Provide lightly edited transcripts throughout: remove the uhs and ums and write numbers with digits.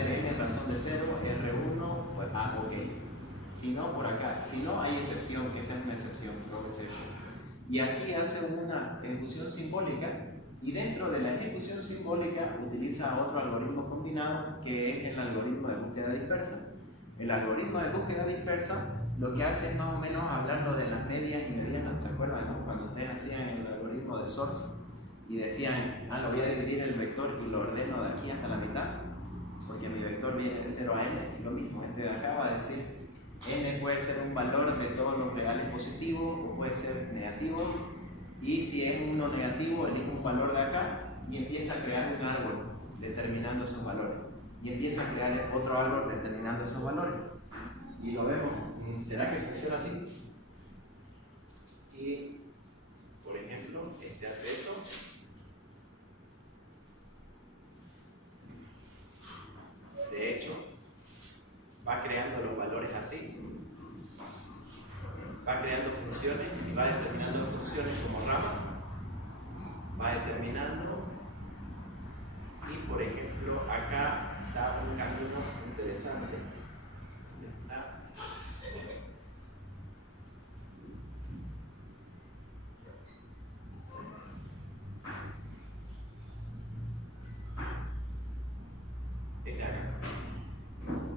tener n razón de 0, R1, pues ok. Si no, por acá. Si no, hay excepción, que esta es una excepción, creo que es eso. Y así hace una ejecución simbólica, y dentro de la ejecución simbólica utiliza otro algoritmo combinado, que es el algoritmo de búsqueda dispersa. El algoritmo de búsqueda dispersa lo que hace es más o menos hablar lo de las medias y medianas, ¿se acuerdan, no? Cuando ustedes hacían el algoritmo de surf y decían, lo voy a dividir el vector y lo ordeno de aquí hasta la mitad, porque mi vector viene de 0 a n, lo mismo, este de acá va a decir, n puede ser un valor de todos los reales positivos o puede ser negativo, y si es uno negativo, elijo un valor de acá y empieza a crear un árbol determinando esos valores, y empieza a crear otro árbol determinando esos valores, y lo vemos. ¿Será que funciona así? Y, por ejemplo, este hace eso. De hecho, va creando los valores así. Va creando funciones y va determinando funciones como rama. Va determinando. Y, por ejemplo, acá da un camino interesante.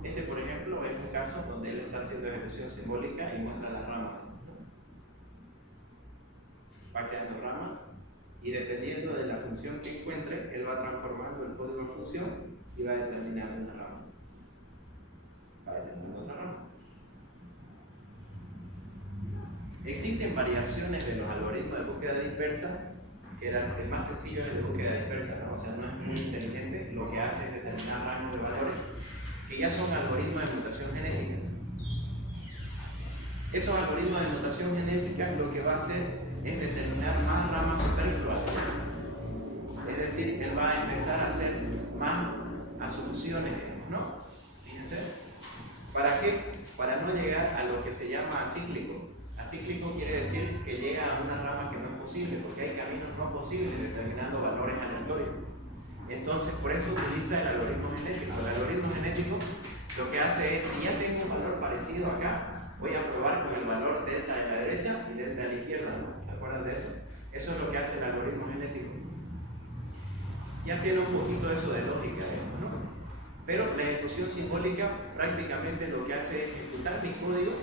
Este, por ejemplo, es un caso donde él está haciendo ejecución simbólica y muestra la rama. Va creando rama y dependiendo de la función que encuentre, él va transformando el código en función y va determinando una rama. Va determinando otra rama. Existen variaciones de los algoritmos de búsqueda dispersa, que era el más sencillo es el de búsqueda dispersa, ¿no? O sea, no es muy inteligente, lo que hace es determinar rangos de valores, que ya son algoritmos de mutación genética. Esos algoritmos de mutación genética lo que va a hacer es determinar más ramas superfluas. Es decir, él va a empezar a hacer más asunciones, ¿no? Fíjense. ¿Para qué? Para no llegar a lo que se llama acíclico. Acíclico quiere decir que llega a una rama que no es posible, porque hay caminos no posibles determinando valores aleatorios. Entonces, por eso utiliza el algoritmo genético. El algoritmo genético lo que hace es, si ya tengo un valor parecido acá, voy a probar con el valor delta de la derecha y delta de la izquierda, ¿no? ¿Se acuerdan de eso? Eso es lo que hace el algoritmo genético. Ya tiene un poquito eso de lógica, ¿no? Pero la ejecución simbólica prácticamente lo que hace es ejecutar mi código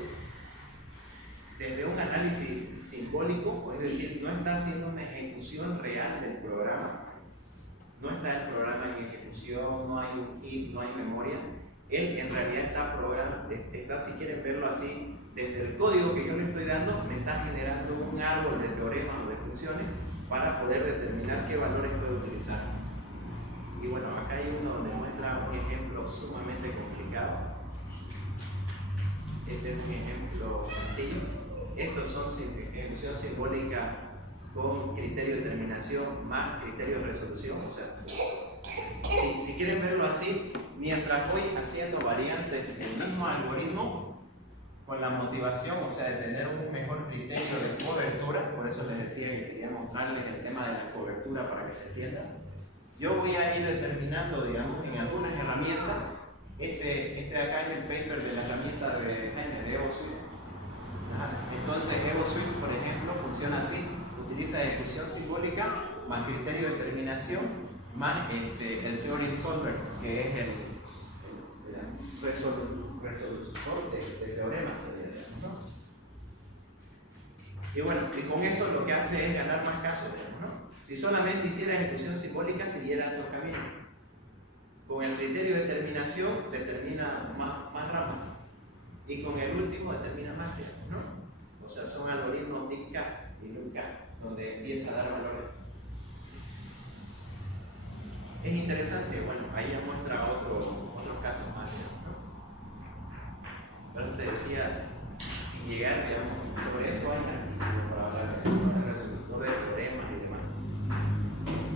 desde un análisis simbólico, es decir, no está haciendo una ejecución real del programa. No está el programa en ejecución, no hay un heap, no hay memoria. Él en realidad está, si quieren verlo así, desde el código que yo le estoy dando, me está generando un árbol de teoremas o de funciones para poder determinar qué valores puedo utilizar. Y bueno, acá hay uno donde muestra un ejemplo sumamente complicado. Este es un ejemplo sencillo. Estos son ejecución simbólica con criterio de determinación más criterio de resolución. O sea, si quieren verlo así, mientras voy haciendo variantes del mismo algoritmo, con la motivación, o sea, de tener un mejor criterio de cobertura, por eso les decía que quería mostrarles el tema de la cobertura para que se entienda, yo voy a ir determinando, digamos, en algunas herramientas, este de acá es el paper de la herramienta de EvoSuite. Entonces, EvoSuite, por ejemplo, funciona así. Utiliza ejecución simbólica más criterio de determinación más el theorem solver, que es el resolvedor de teoremas, ¿no? Y bueno, y con eso lo que hace es ganar más casos, ¿no? Si solamente hiciera ejecución simbólica, siguiera esos caminos. Con el criterio de determinación determina más ramas, y con el último determina más, ¿no? O sea, son algoritmos TIC-K y NUC-K, donde empieza a dar valores. Es interesante, bueno, ahí ya muestra otros casos más, ¿no? Pero te decía, si llegar, digamos, sobre eso hay grandísimo para hablar de resultado de teoremas y demás.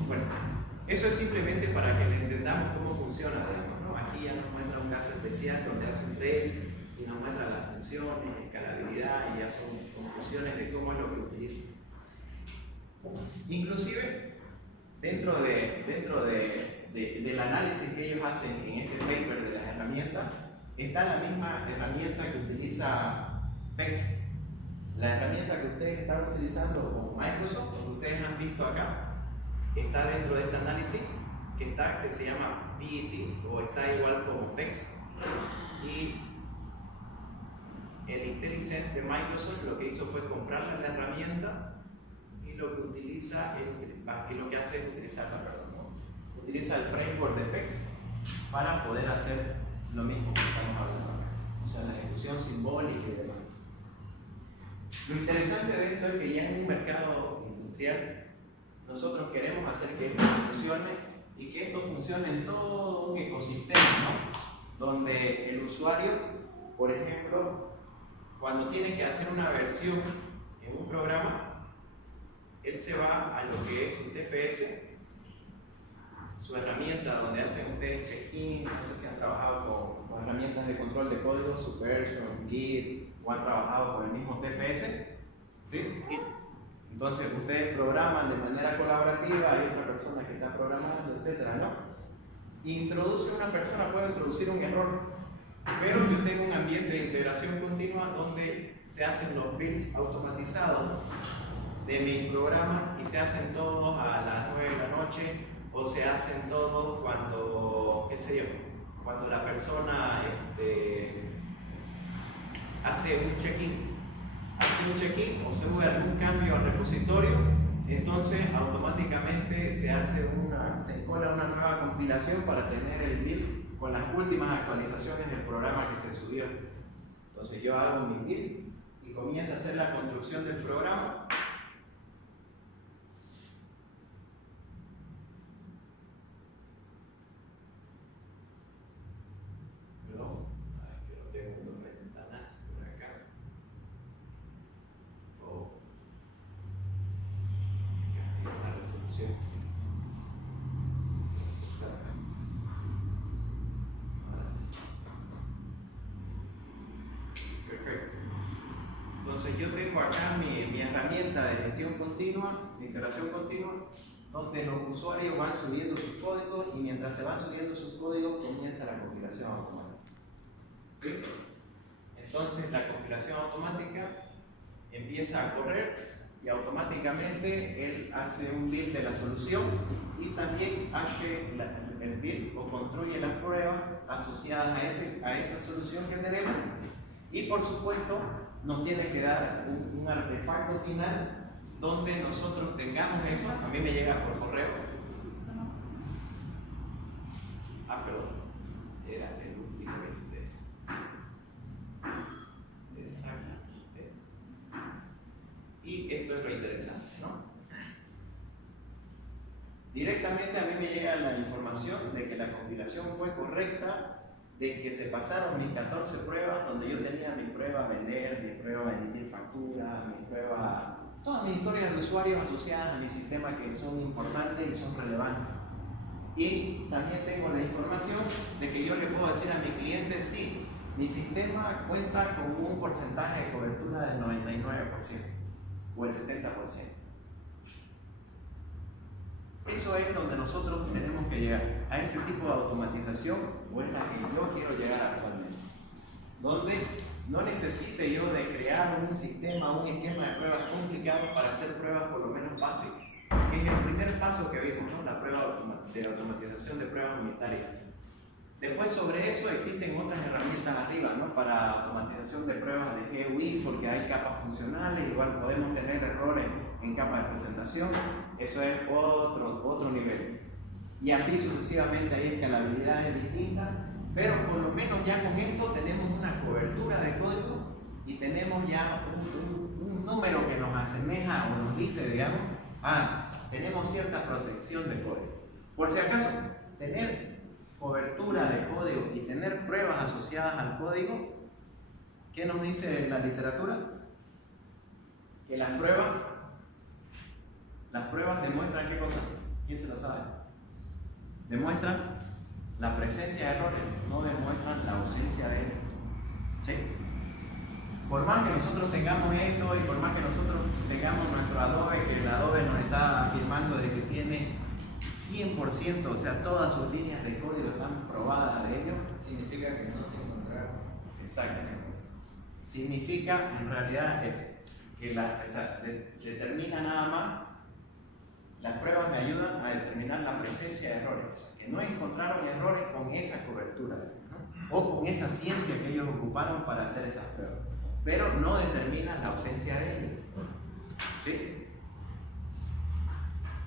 Bueno, eso es simplemente para que le entendamos cómo funciona, digamos, ¿no? Aquí ya nos muestra un caso especial donde hace un trace y nos muestra las funciones, escalabilidad, y ya son conclusiones de cómo es lo que utiliza. Inclusive, dentro del análisis que ellos hacen en este paper herramienta, está la misma herramienta que utiliza PEX. La herramienta que ustedes están utilizando con Microsoft, que ustedes han visto acá, está dentro de este análisis que se llama PET, o está igual como PEX. Y el IntelliSense de Microsoft lo que hizo fue comprarle la herramienta y lo que utiliza y lo que hace es utilizarla, ¿no? Utiliza el framework de PEX para poder hacer lo mismo que estamos hablando acá, o sea, la ejecución simbólica y demás. Lo interesante de esto es que ya en un mercado industrial nosotros queremos hacer que esto funcione y que esto funcione en todo un ecosistema, ¿no? Donde el usuario, por ejemplo, cuando tiene que hacer una versión en un programa, él se va a lo que es un TFS, su herramienta donde hacen ustedes check-in, no sé si han trabajado con herramientas de control de código, Subversion, JIT, o han trabajado con el mismo TFS, ¿sí? Entonces ustedes programan de manera colaborativa, hay otra persona que está programando, etcétera, ¿no? Una persona puede introducir un error, pero yo tengo un ambiente de integración continua donde se hacen los builds automatizados de mi programa y se hacen todos a las 9 de la noche o se hacen todos cuando, qué sé yo, cuando la persona hace un check-in o se sube algún cambio al repositorio, entonces automáticamente se encola una nueva compilación para tener el build con las últimas actualizaciones del programa que se subió. Entonces yo hago mi build y comienzo a hacer la construcción del programa. Perfecto. Entonces yo tengo acá mi herramienta de gestión continua, de integración continua, donde los usuarios van subiendo sus códigos y mientras se van subiendo sus códigos comienza la compilación automática. ¿Sí? Entonces la compilación automática empieza a correr y automáticamente él hace un build de la solución y también hace el build o construye las pruebas asociadas a esa solución que tenemos. Y por supuesto, nos tiene que dar un artefacto final donde nosotros tengamos eso. A mí me llega por correo. Perdón. Era el último 23. Exactamente. Y esto es lo interesante, ¿no? Directamente a mí me llega la información de que la compilación fue correcta, de que se pasaron mis 14 pruebas, donde yo tenía mi prueba a vender, mi prueba a emitir factura, mi prueba, todas mis historias de usuarios asociadas a mi sistema que son importantes y son relevantes. Y también tengo la información de que yo le puedo decir a mi cliente, sí, mi sistema cuenta con un porcentaje de cobertura del 99% o el 70%. Eso es donde nosotros tenemos que llegar, a ese tipo de automatización, o es la que yo quiero llegar actualmente, donde no necesite yo de crear un sistema, un esquema de pruebas complicado para hacer pruebas por lo menos básicas, que es el primer paso que vimos, ¿no? La prueba de automatización de pruebas unitarias. Después sobre eso existen otras herramientas arriba, ¿no? Para automatización de pruebas de GUI, porque hay capas funcionales, igual podemos tener errores en capas de presentación, eso es otro nivel. Y así sucesivamente hay escalabilidades distintas, pero por lo menos ya con esto tenemos una cobertura de código y tenemos ya un número que nos asemeja o nos dice, digamos, tenemos cierta protección de código. Por si acaso, tener cobertura de código y tener pruebas asociadas al código, ¿qué nos dice la literatura? Que las pruebas demuestran ¿qué cosa? ¿Quién se lo sabe? Demuestran la presencia de errores, no demuestran la ausencia de ellos. ¿Sí? Por más que nosotros tengamos esto y por más que nosotros tengamos nuestro Adobe, que el Adobe nos está afirmando de que tiene 100%, o sea, todas sus líneas de código están probadas de ello, significa que no se encontraron. Exactamente. Significa, en realidad, eso, que determina nada más, las pruebas me ayudan a determinar la presencia de errores, o sea, que no encontraron errores con esa cobertura, ¿no? O con esa ciencia que ellos ocuparon para hacer esas pruebas, pero no determina la ausencia de ellos. ¿Sí?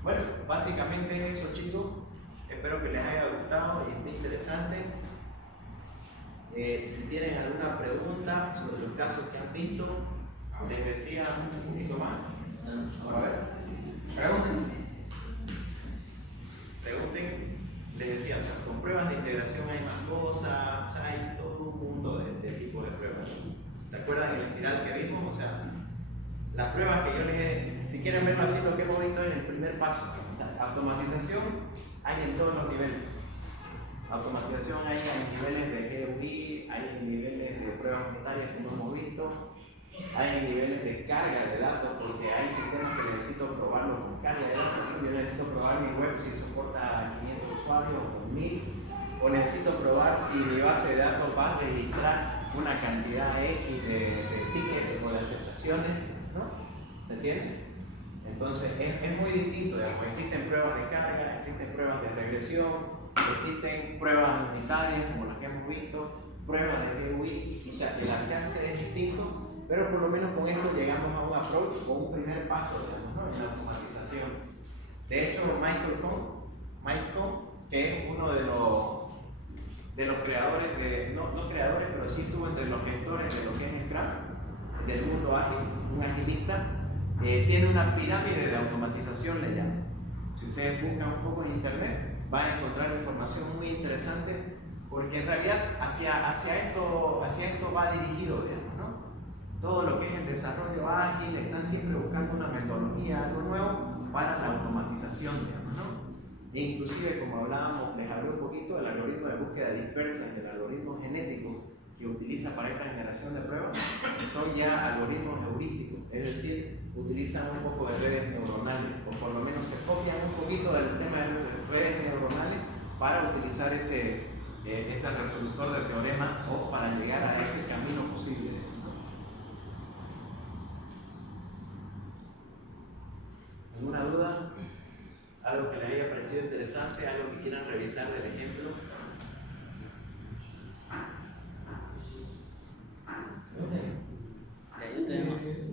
Bueno, básicamente eso, chicos. Espero que les haya gustado y esté interesante. Si tienen alguna pregunta sobre los casos que han visto, les decía un poquito más. A ver, pregunten. Les decía, o sea, con pruebas de integración hay más cosas, o sea, hay todo un mundo de tipos de pruebas. ¿Se acuerdan el espiral que vimos? O sea, las pruebas que yo les he, si quieren verlo así, lo que hemos visto es el primer paso. O sea, automatización hay en todos los niveles. Automatización hay en niveles de GUI, hay en niveles de pruebas unitarias como hemos visto, hay en niveles de carga de datos, porque hay sistemas que necesito probarlo con carga de datos. Yo necesito probar mi web si soporta 500 usuarios o 1000, o necesito probar si mi base de datos va a registrar una cantidad X de tickets o de aceptaciones, ¿no? ¿Se entiende? Entonces es muy distinto, digamos. Existen pruebas de carga, existen pruebas de regresión, existen pruebas unitarias como las que hemos visto, pruebas de GUI, o sea, el alcance es distinto, pero por lo menos con esto llegamos a un approach o un primer paso, digamos, ¿no? En la automatización. De hecho, Michael Cohn, que es uno de los creadores, no creadores, pero sí estuvo entre los gestores de lo que es Scrum, del mundo ágil, un agilista, tiene una pirámide de automatización, le llaman. Si ustedes buscan un poco en internet, van a encontrar información muy interesante, porque en realidad hacia esto va dirigido, digamos, ¿no? Todo lo que es el desarrollo ágil, están siempre buscando una metodología, algo nuevo para la automatización, digamos, ¿no? E inclusive, como hablábamos, les hablé un poquito del algoritmo de búsqueda dispersa y el algoritmo genético que utiliza para esta generación de pruebas, son ya algoritmos heurísticos, es decir, utilizan un poco de redes neuronales, o por lo menos se copian un poquito del tema de redes neuronales para utilizar ese resolutor del teorema o para llegar a ese camino posible. ¿Alguna duda? ¿Algo que les haya parecido interesante? ¿Algo que quieran revisar del ejemplo?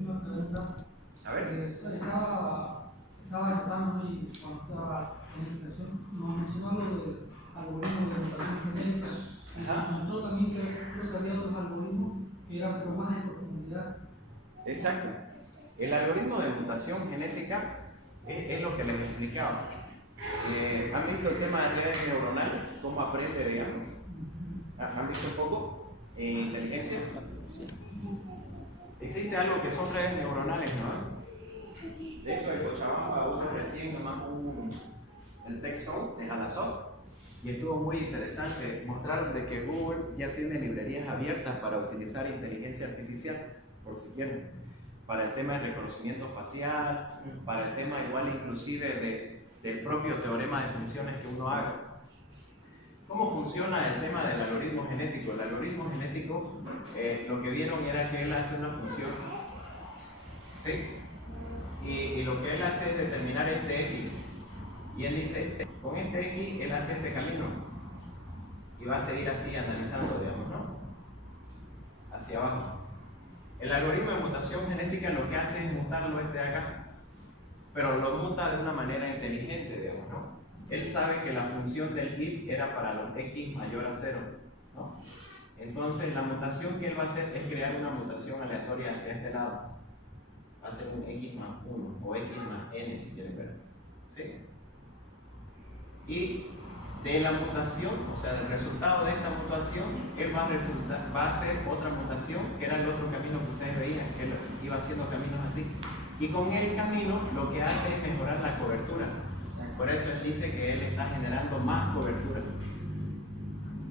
Una pregunta. A ver. Estaba estando y cuando estaba en la presentación, nos mencionó lo del algoritmo de mutación genética. Mostró también que creo que había otros algoritmos que eran pero más en profundidad. Exacto. El algoritmo de mutación genética es lo que les explicaba. ¿Han visto el tema de redes neuronales? ¿Cómo aprende, digamos? ¿Han visto un poco en inteligencia? Existe algo que son redes neuronales, ¿no? De hecho, el Cochabamba uno recién nomás el TechZone de Hanasoft y estuvo muy interesante. Mostraron de que Google ya tiene librerías abiertas para utilizar inteligencia artificial, por si quieren, para el tema de reconocimiento facial, para el tema igual inclusive del propio teorema de funciones que uno haga. ¿Cómo funciona el tema del algoritmo genético? El algoritmo genético, lo que vieron era que él hace una función, ¿sí? Y lo que él hace es determinar este X. Y él dice, con este X él hace este camino. Y va a seguir así analizando, digamos, ¿no? Hacia abajo. El algoritmo de mutación genética lo que hace es mutarlo de acá, pero lo muta de una manera inteligente, digamos, ¿no? Él sabe que la función del if era para los x mayor a 0, ¿no? Entonces la mutación que él va a hacer es crear una mutación aleatoria hacia este lado. Va a ser un x más 1 o x más n si quieren ver, ¿sí? Y de la mutación, o sea, del resultado de esta mutación, él va a hacer otra mutación, que era el otro camino que ustedes veían, que él iba haciendo caminos así. Y con el camino lo que hace es mejorar la cobertura. Por eso él dice que él está generando más cobertura.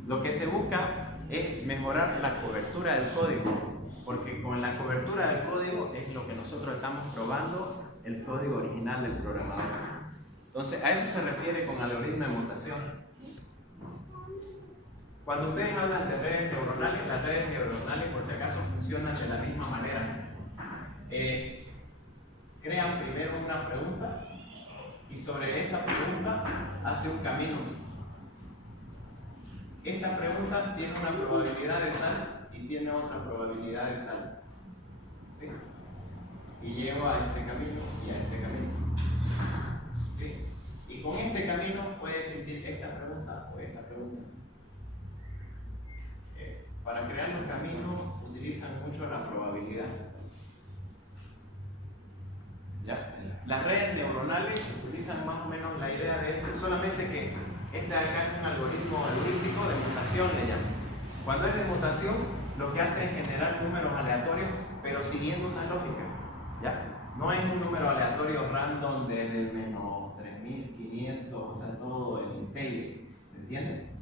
Lo que se busca es mejorar la cobertura del código, porque con la cobertura del código es lo que nosotros estamos probando el código original del programador. Entonces, a eso se refiere con algoritmo de mutación. Cuando ustedes hablan de redes neuronales, las redes neuronales por si acaso funcionan de la misma manera. Crean primero una pregunta y sobre esa pregunta hace un camino. Esta pregunta tiene una probabilidad de tal y tiene otra probabilidad de tal. ¿Sí? Y llego a este camino y a este camino. ¿Sí? Y con este camino puede existir esta pregunta o esta pregunta. Para crear los caminos utilizan mucho la probabilidad. ¿Ya? Las redes neuronales utilizan más o menos la idea de esto, solamente que este de acá es un algoritmo heurístico de mutación, le llaman. Cuando es de mutación, lo que hace es generar números aleatorios, pero siguiendo una lógica. ¿Ya? No es un número aleatorio random desde el menos 3500, o sea, todo el integer. ¿Se entiende?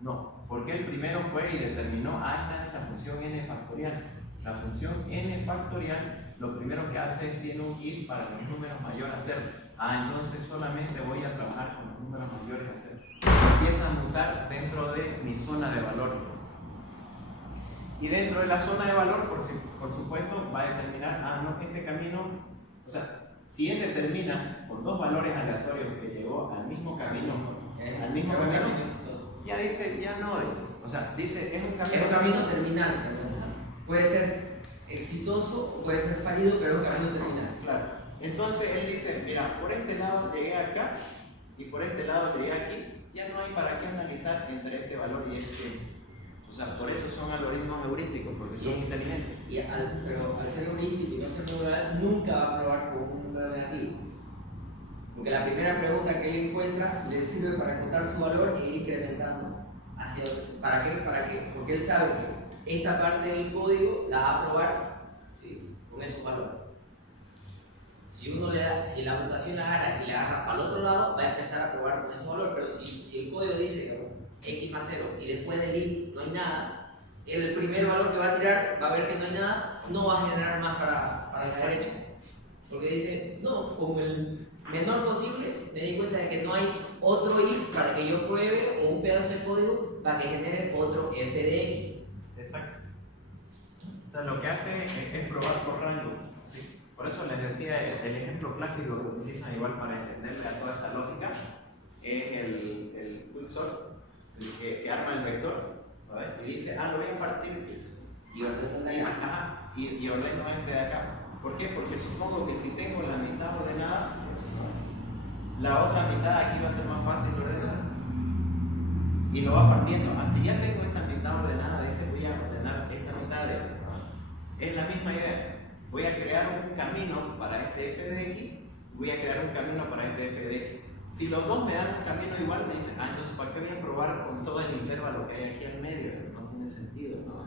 No, porque el primero fue y determinó, esta es la función n factorial. La función n factorial lo primero que hace es tiene un if para los números mayores a 0. Entonces solamente voy a trabajar con los números mayores a 0. Empieza a mutar dentro de mi zona de valor. Y dentro de la zona de valor, por supuesto, va a determinar, no, este camino, o sea, si él determina por dos valores aleatorios que llegó al mismo camino, ya dice, ya no dice. O sea, dice, es un camino. Es un camino terminal, puede ser exitoso o puede ser fallido, pero es un camino terminal. Claro. Entonces él dice, mira, por este lado llegué acá y por este lado llegué aquí, ya no hay para qué analizar entre este valor y este. O sea, por eso son algoritmos heurísticos, porque son inteligentes. Pero al ser heurístico y no ser neuronal, nunca va a probar con un número negativo. Porque la primera pregunta que él encuentra le sirve para encontrar su valor e ir incrementando hacia otro. ¿Para qué? ¿Para qué? Porque él sabe que esta parte del código la va a probar, ¿sí?, con esos valores. Si uno le da, si la mutación la agarra y la agarra para el otro lado, va a empezar a probar con esos valores. Pero si el código dice que x más 0 y después del if no hay nada, el primer valor que va a tirar va a ver que no hay nada, no va a generar más para la derecha. Porque dice, no, con el menor posible me di cuenta de que no hay otro if para que yo pruebe o un pedazo de código para que genere otro f de x. Exacto. O sea, lo que hace es probar por rango. ¿Sí? Por eso les decía, el ejemplo clásico que utilizan igual para entenderle a toda esta lógica es el quicksort, que arma el vector, ¿sabes? Y dice, lo voy a partir, Y ordeno este de acá. ¿Por qué? Porque supongo que si tengo la mitad ordenada, la otra mitad aquí va a ser más fácil de ordenar. Y lo va partiendo. Así ya tengo esta mitad ordenada, dice, voy a ordenar esta mitad de acá. Es la misma idea. Voy a crear un camino para este f de x, voy a crear un camino para este f de x. Si los dos me dan un camino igual, me dicen, entonces ¿para qué voy a probar con todo el intervalo que hay aquí en medio? No tiene sentido, ¿no?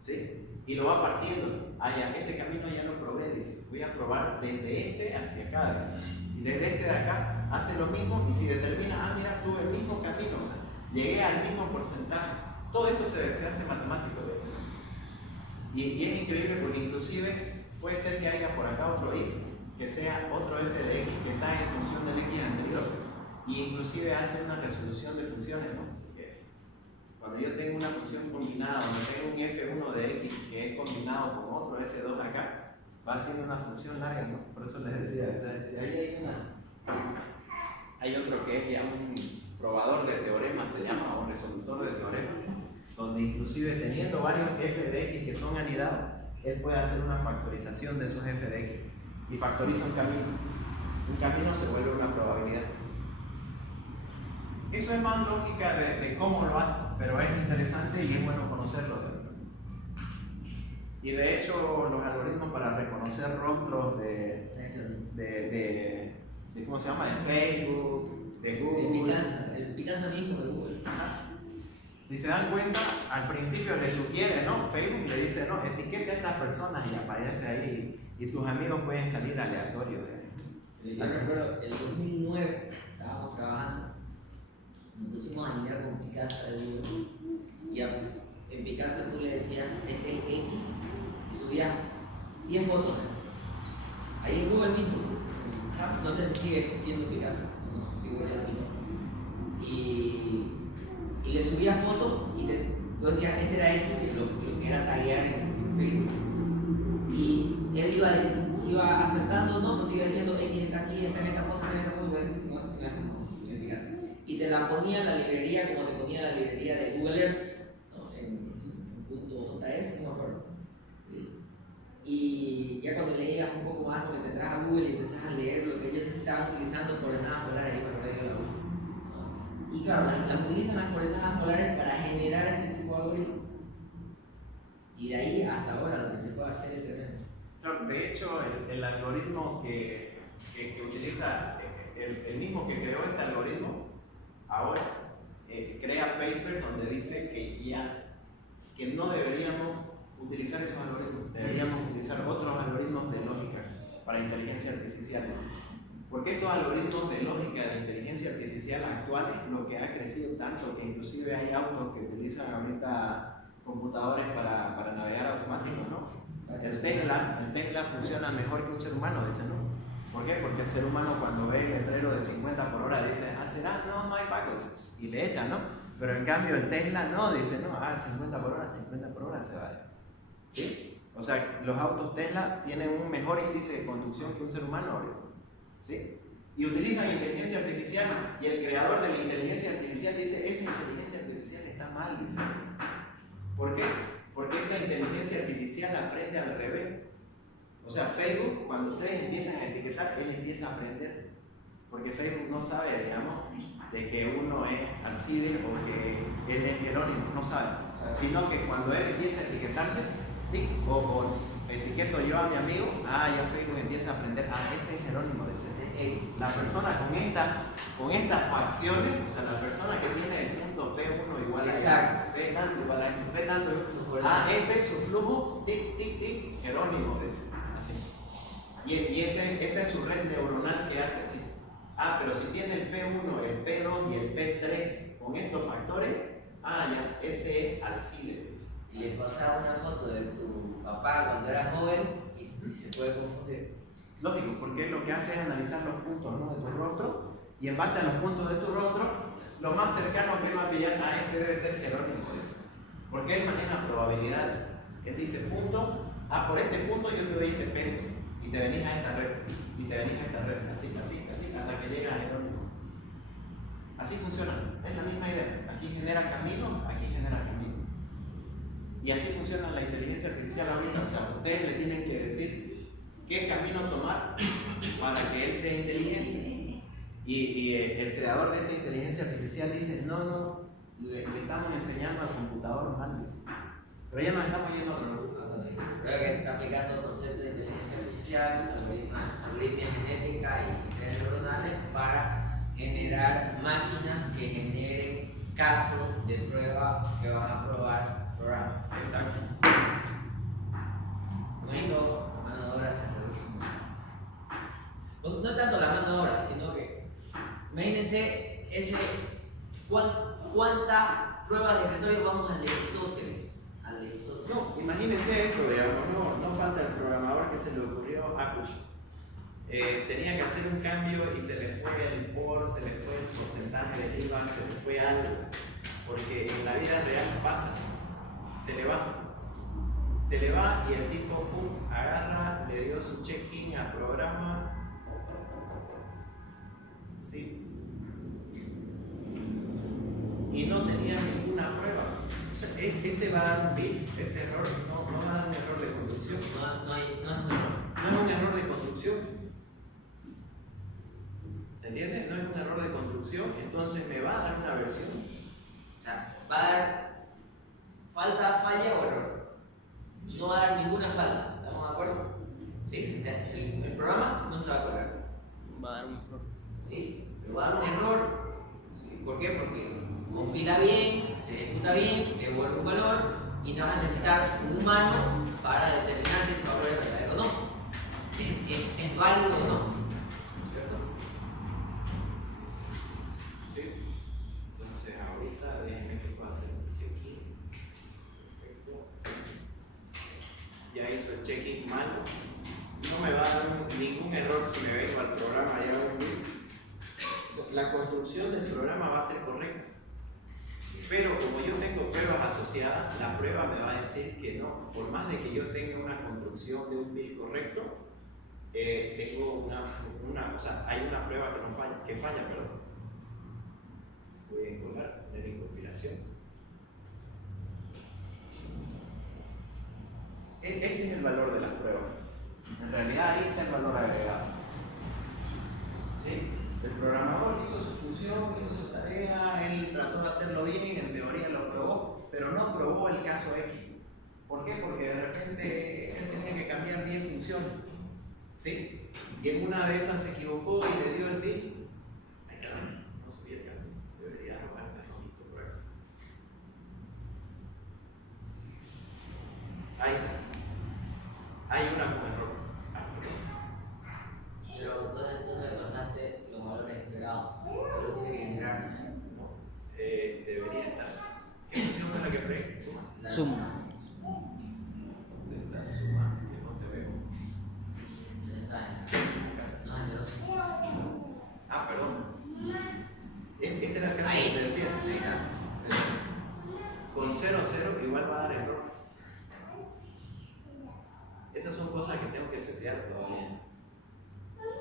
¿Sí? Y lo va partiendo. Ya, este camino ya lo probé, dice. Voy a probar desde este hacia acá. Y desde este de acá hace lo mismo y si determina, mira, tuve el mismo camino, o sea, llegué al mismo porcentaje. Todo esto se hace matemático. Y es increíble porque inclusive puede ser que haya por acá otro if, que sea otro f de x que está en función del x anterior. Y inclusive hace una resolución de funciones, ¿no? Porque cuando yo tengo una función combinada, donde tengo un f1 de x que es combinado con otro f2 acá, va haciendo una función larga, ¿no? Por eso les decía, o sea, ahí hay otro que es ya un probador de teoremas, se llama, o resolutor de teoremas, donde inclusive teniendo varios f de x que son anidados, él puede hacer una factorización de esos f de x y factoriza un camino. Un camino se vuelve una probabilidad. Eso es más lógica de cómo lo hace, pero es interesante y es bueno conocerlo. Y de hecho, los algoritmos para reconocer rostros de ¿cómo se llama? De Facebook, de Google. El Picasa mismo de Google. Si se dan cuenta, al principio le sugiere, ¿no? Facebook le dice, no, etiqueta a estas personas y aparece ahí. Y tus amigos pueden salir aleatorios de ahí. Yo recuerdo, el 2009 estábamos trabajando, nos pusimos a alinear con Picasa de Google. Y en Picasa tú le decías, este es X, y subías 10 fotos. Ahí en Google mismo. No sé si sigue existiendo Picasa, no sé si huele a mí. Y y le subía fotos y tú decías, este era X, lo que era taguear en Facebook. Y él iba acertando, no te iba diciendo X está aquí, está en esta foto, está en esta foto, y te la ponía en la librería como te ponía en la librería de Google Earth, ¿no? en .js, no me acuerdo. ¿Sí? Y ya cuando leías un poco más, te entras a Google y empezás a leer lo que ellos estaban utilizando coordenadas polares ahí para medio de la U. Y claro, las utilizan las coordenadas polares para generar este tipo de algoritmos. Y de ahí hasta ahora lo que se puede hacer es tremendo. Claro, de hecho, el algoritmo que utiliza, el mismo que creó este algoritmo, ahora crea papers donde dice que no deberíamos utilizar esos algoritmos, deberíamos utilizar otros algoritmos de lógica para inteligencia artificial. Porque estos algoritmos de lógica de inteligencia artificial actuales, lo que ha crecido tanto que inclusive hay autos que utilizan ahorita computadores para navegar automático, ¿no? El Tesla funciona mejor que un ser humano, dicen, ¿no? ¿Por qué? Porque el ser humano cuando ve el letrero de 50 por hora dice, ¿será? No hay pagos, y le echa, ¿no? Pero en cambio el Tesla no, dice, no, 50 por hora se va. ¿Sí? O sea, los autos Tesla tienen un mejor índice de conducción que un ser humano ahorita. ¿Sí? Y utilizan inteligencia artificial, y el creador de la inteligencia artificial dice, esa inteligencia artificial está mal, dice. ¿Por qué? Porque esta inteligencia artificial aprende al revés. O sea, Facebook, cuando ustedes empiezan a etiquetar, él empieza a aprender. Porque Facebook no sabe, digamos, de que uno es Alcides o que él es Jerónimo, no sabe. Sino que cuando él empieza a etiquetarse, o etiqueto yo a mi amigo, ya Facebook empieza a aprender, ese es Jerónimo, dice. La persona con estas facciones, o sea, la persona que tiene el punto P1 igual a P tanto, este es su flujo, Jerónimo, dice. Así. Y esa es su red neuronal que hace así. Pero si tiene el P1, el P2 y el P3 con estos factores, ya, ese es Alcides. Y les pasaba una foto de tu papá cuando era joven y se puede confundir. Lógico, porque lo que hace es analizar los puntos, ¿no?, de tu rostro, y en base a los puntos de tu rostro, lo más cercano que él va a pillar, ese debe ser Jerónimo, dice. Porque él maneja probabilidades. Él dice punto, por este punto yo te doy este peso, y te venís a esta red, y te venís a esta red, así, hasta que llega a Jerónimo. Así funciona, es la misma idea. Aquí genera camino, aquí genera camino. Y así funciona la inteligencia artificial ahorita. O sea, ustedes le tienen que decir qué camino tomar para que él sea inteligente. Y el creador de esta inteligencia artificial dice, no, le estamos enseñando al computador mal, dice. Pero ya nos estamos yendo a los resultados. Creo que está aplicando el concepto de inteligencia artificial, algoritmia genética y redes neuronales para generar máquinas que generen casos de prueba que van a probar programas. Exacto. Con esto, la mano de obra se reduce mucho. No tanto la mano de obra, sino que imagínense cuántas pruebas de escritorio vamos al de isósceles. No, imagínense esto, digamos, no falta el programador que se le ocurrió tenía que hacer un cambio y se le fue el por, se le fue el porcentaje del IVA, se le fue algo, porque en la vida real pasa, se le va y el tipo agarra, le dio su check-in al programa, sí, y no tenía ninguna prueba. O sea, este va a dar un bit, este error no va a dar un error de conducción. No es un error. No es un error de construcción. ¿Se entiende? No es un error de construcción, entonces me va a dar una versión. O sea, va a dar falla o error. No va a dar ninguna falta, ¿estamos de acuerdo? Sí, o sea, el programa no se va a correr. Va a dar un error. Sí, pero va a dar un error. ¿Sí? ¿Por qué? Porque compila bien, se ejecuta bien, devuelve un valor y no vas a necesitar un humano para determinar si ese valor es verdadero o no. ¿Es válido o no? ¿Cierto? Sí. Entonces ahorita déjenme que pueda hacer el check-in. Perfecto. Ya hizo el check-in malo. No me va a dar ningún error si me vengo al programa y hago un bit. La construcción del programa va a ser correcta. Pero como yo tengo pruebas asociadas, la prueba me va a decir que no. Por más de que yo tenga una construcción de un build correcto, tengo o sea, hay una prueba que falla, perdón. Voy a encontrar la incorporación. Ese es el valor de las pruebas. En realidad ahí está el valor agregado. ¿Sí? El programador hizo su función, hizo su tarea, él trató de hacerlo bien, en teoría lo probó, pero no probó el caso X. ¿Por qué? Porque de repente él tenía que cambiar 10 funciones. ¿Sí? Y en una de esas se equivocó y le dio el bit. Ay, caramba, no subí el cambio. Debería robarme el ojito por acá. Ahí está. Hay una con error. Pero ¿dónde pasaste los valores esperados? ¿Qué lo tiene que generar? No, debería estar. ¿Qué función es la que pre? Suma. Suma. ¿Dónde está suma? Que no te veo. ¿Dónde está? No, yo no sé. Ah, perdón. Este era el caso Ahí. que te decía. Ahí está. Con 0, 0 igual va a dar error. Esas son cosas que tengo que setear todavía.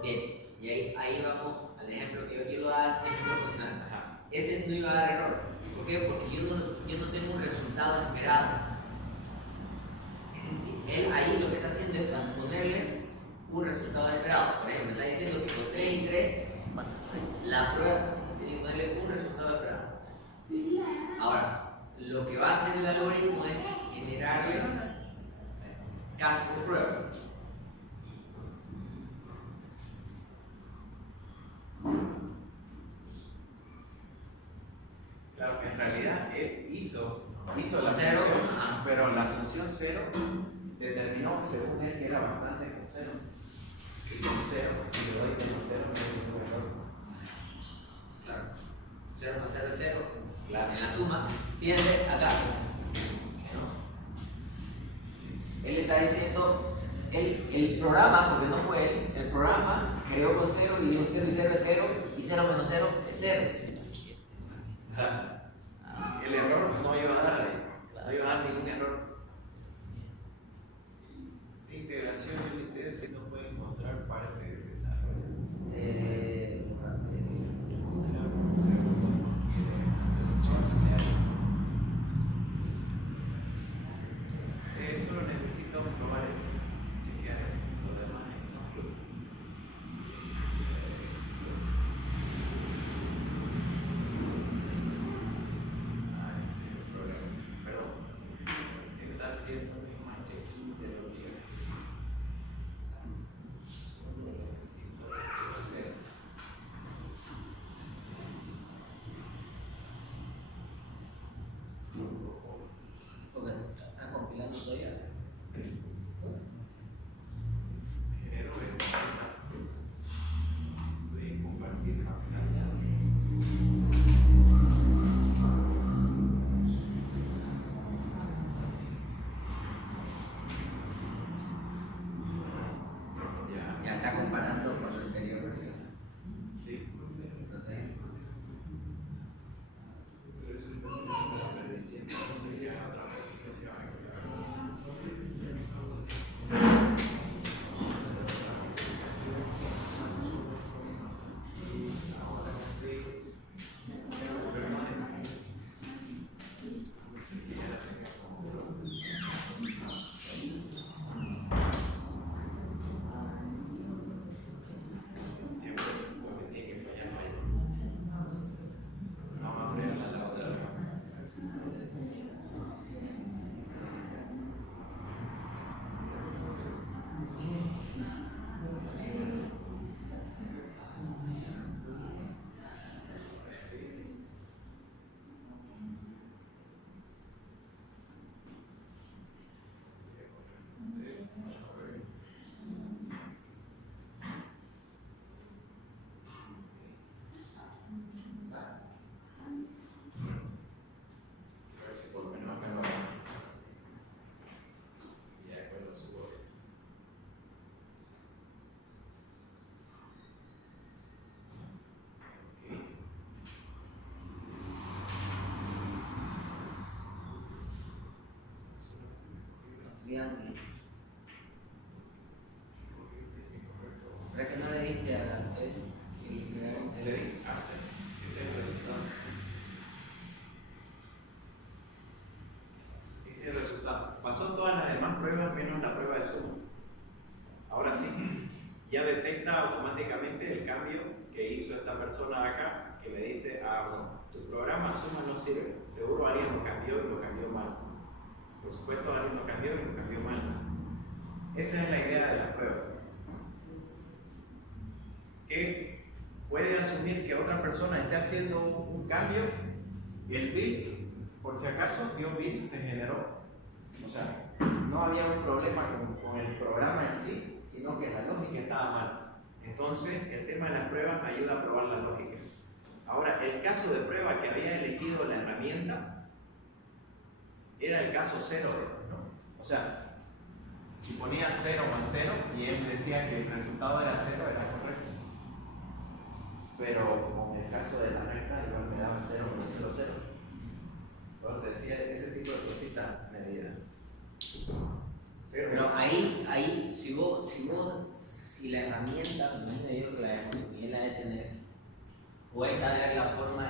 Bien, y ahí vamos al ejemplo que yo quiero dar, ejemplo funcional. Ajá. Ese no iba a dar error. ¿Por qué? Porque yo no tengo un resultado esperado. ¿Sí? Él ahí lo que está haciendo es ponerle un resultado esperado. Por ejemplo, está diciendo que con 3 y 3, Más el 6. la prueba tiene que ponerle un resultado esperado. ¿Sí? Ahora, lo que va a hacer el algoritmo es generarle caso por prueba. Claro, en realidad él hizo la Cero, función, ajá. pero la función 0 determinó, según él, que era bastante con 0. Y con 0, si le doy tema 0, no hay ningún error. Claro. 0 más 0 es 0. Claro. En la suma, fíjense acá. Él está diciendo, el programa, porque no fue él, el programa creó con 0 y dijo 0 y 0 es 0 y 0 menos 0 es 0. O sea, el error no iba a dar, no iba a dar ningún error. De integración y ITS no puede encontrar parte del desarrollo. Solo necesito probar chequear lo demás en son club. Perdón, está haciendo más check-in de lo que yo necesito. Solo necesito hacer check-in. Porque está compilando todavía. Genero ese. Estoy en compartir pantalla. estudiando. ¿Será que no le diste a la vez? Le di arte, ese es el resultado. Ese es el resultado. Pasó todas las demás pruebas menos la prueba de suma. Ahora sí, ya detecta automáticamente el cambio que hizo esta persona de acá, que me dice, bueno, tu programa suma no sirve. Seguro alguien lo cambió y lo cambió mal. Por supuesto, alguien lo cambió y lo cambió mal. Esa es la idea de la prueba. Que puede asumir que otra persona esté haciendo un cambio y el build, por si acaso, build se generó. O sea, no había un problema con el programa en sí, sino que la lógica estaba mal. Entonces, el tema de las pruebas ayuda a probar la lógica. Ahora, el caso de prueba que había elegido la herramienta era el caso 0, ¿no? O sea, si ponía 0 más 0 y él decía que el resultado era 0, era correcto. Pero con el caso de la recta, igual me daba 0 menos 0, 0. Entonces decía ese tipo de cositas medidas. Pero ahí, si la herramienta, me imagino yo que la de José Miguel la de tener, puede ver la forma